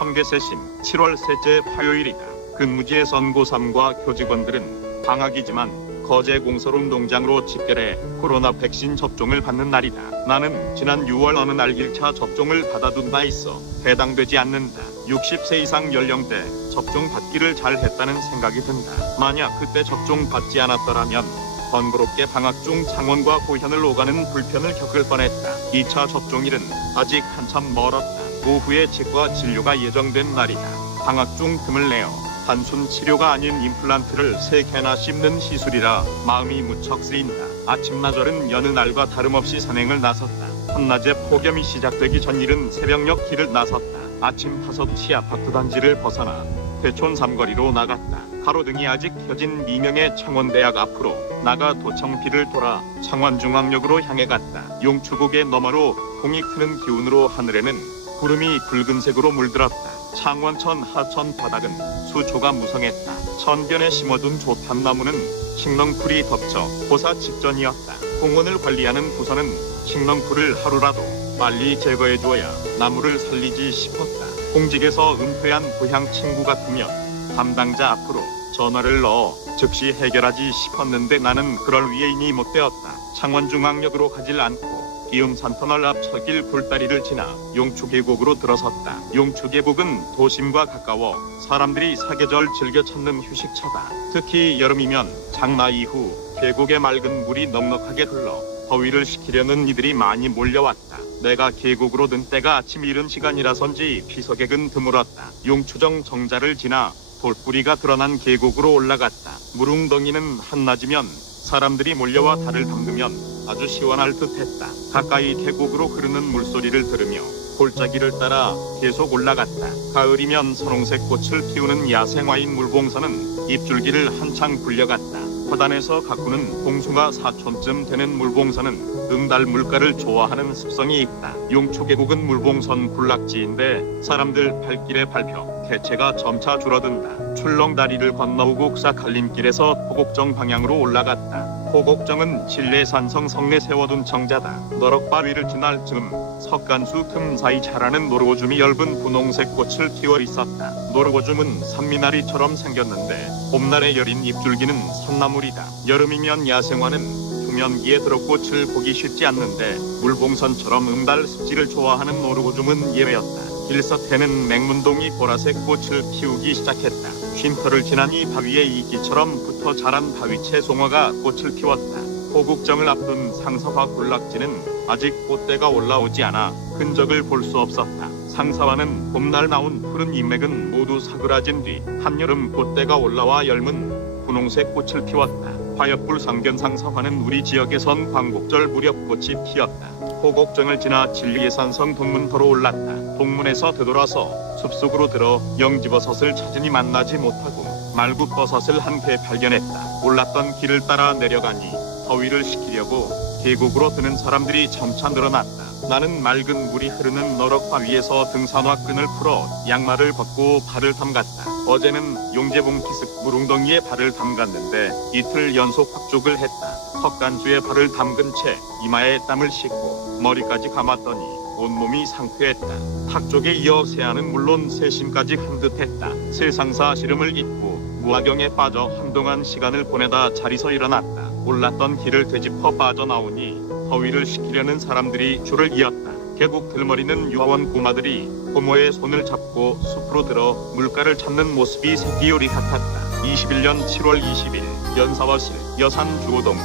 청계새심 7월 셋째 화요일이다. 근무지의 선고3과 교직원들은 방학이지만 거제 공설운동장으로 집결해 코로나 백신 접종을 받는 날이다. 나는 지난 6월 어느 날 1차 접종을 받아둔 바 있어 해당되지 않는다. 60세 이상 연령대 접종 받기를 잘했다는 생각이 든다. 만약 그때 접종 받지 않았더라면 번거롭게 방학 중 창원과 고현을 오가는 불편을 겪을 뻔했다. 2차 접종일은 아직 한참 멀었다. 오후에 치과 진료가 예정된 날이다. 방학 중 틈을 내어 단순 치료가 아닌 임플란트를 3개나 씹는 시술이라 마음이 무척 쓰인다. 아침나절은 여느 날과 다름없이 산행을 나섰다. 한낮에 폭염이 시작되기 전 이른 새벽녘 길을 나섰다. 아침 5시 아파트 단지를 벗어나 대촌 삼거리로 나갔다. 가로등이 아직 켜진 미명의 창원대학 앞으로 나가 도청비를 돌아 창원중앙역으로 향해 갔다. 용추곡의 너머로 공이 트는 기운으로 하늘에는 구름이 붉은색으로 물들었다. 창원천 하천 바닥은 수초가 무성했다. 천변에 심어둔 조탄나무는 식렁풀이 덮쳐 고사 직전이었다. 공원을 관리하는 부서는 식렁풀을 하루라도 빨리 제거해줘야 나무를 살리지 싶었다. 공직에서 은퇴한 고향 친구 같으면 담당자 앞으로 전화를 넣어 즉시 해결하지 싶었는데 나는 그럴 위인이 못 되었다. 창원중앙역으로 가질 않고 기음산터널 앞 철길 굴다리를 지나 용추계곡으로 들어섰다. 용추계곡은 도심과 가까워 사람들이 사계절 즐겨 찾는 휴식처다. 특히 여름이면 장마 이후 계곡의 맑은 물이 넉넉하게 흘러 더위를 식히려는 이들이 많이 몰려왔다. 내가 계곡으로 든 때가 아침 이른 시간이라선지 피서객은 드물었다. 용추정 정자를 지나 돌뿌리가 드러난 계곡으로 올라갔다. 물웅덩이는 한낮이면 사람들이 몰려와 달을 담그면 아주 시원할 듯했다. 가까이 계곡으로 흐르는 물소리를 들으며 골짜기를 따라 계속 올라갔다. 가을이면 선홍색 꽃을 피우는 야생화인 물봉선은 잎줄기를 한창 굴려갔다. 허단에서 가꾸는 봉숭아 사촌쯤 되는 물봉선은 응달 물가를 좋아하는 습성이 있다. 용추계곡은 물봉선 군락지인데 사람들 발길에 밟혀 개체가 점차 줄어든다. 출렁다리를 건너 우곡사 갈림길에서 포곡정 방향으로 올라갔다. 포곡정은 신례산성 성내 세워둔 정자다. 너럭바위를 지날 즈음 석간수 틈 사이 자라는 노르고줌이 엷은 분홍색 꽃을 피워 있었다. 노르고줌은 산미나리처럼 생겼는데 봄날에 여린 잎줄기는 산나물이다. 여름이면 야생화는 흉년기에 들어 꽃을 보기 쉽지 않는데 물봉선처럼 응달 습지를 좋아하는 노르고줌은 예외였다. 길서태는 맹문동이 보라색 꽃을 피우기 시작했다. 쉼터를 지난 이 바위에 이끼처럼 붙어 자란 바위채 송화가 꽃을 피웠다. 포국정을 앞둔 상사화 군락지는 아직 꽃대가 올라오지 않아 흔적을 볼 수 없었다. 상사화는 봄날 나온 푸른 잎맥은 모두 사그라진 뒤 한여름 꽃대가 올라와 엷은 분홍색 꽃을 피웠다. 화엽불 상견 상사화는 우리 지역에선 광복절 무렵 꽃이 피었다. 포곡정을 지나 진리예산성 동문터로 올랐다. 동문에서 되돌아서 숲속으로 들어 영지버섯을 찾으니 만나지 못하고 말굽버섯을 한 개 발견했다. 올랐던 길을 따라 내려가니 더위를 식히려고 계곡으로 드는 사람들이 점차 늘어났다. 나는 맑은 물이 흐르는 너럭바위에서 등산화 끈을 풀어 양말을 벗고 발을 담갔다. 어제는 용재봉 피습 물웅덩이에 발을 담갔는데 이틀 연속 확족을 했다. 석간수에 발을 담근 채 이마에 땀을 씻고 머리까지 감았더니 온몸이 상쾌했다. 탁 쪽에 이어 새하는 물론 새심까지 한듯했다. 세상사 시름을 잊고 무화경에 빠져 한동안 시간을 보내다 자리서 일어났다. 올랐던 길을 되짚어 빠져나오니 더위를 식히려는 사람들이 줄을 이었다. 계곡 들머리는 유아원 꼬마들이 고모의 손을 잡고 숲으로 들어 물가를 찾는 모습이 새끼요리 같았다. 21년 7월 20일 연사와실 여산 주호동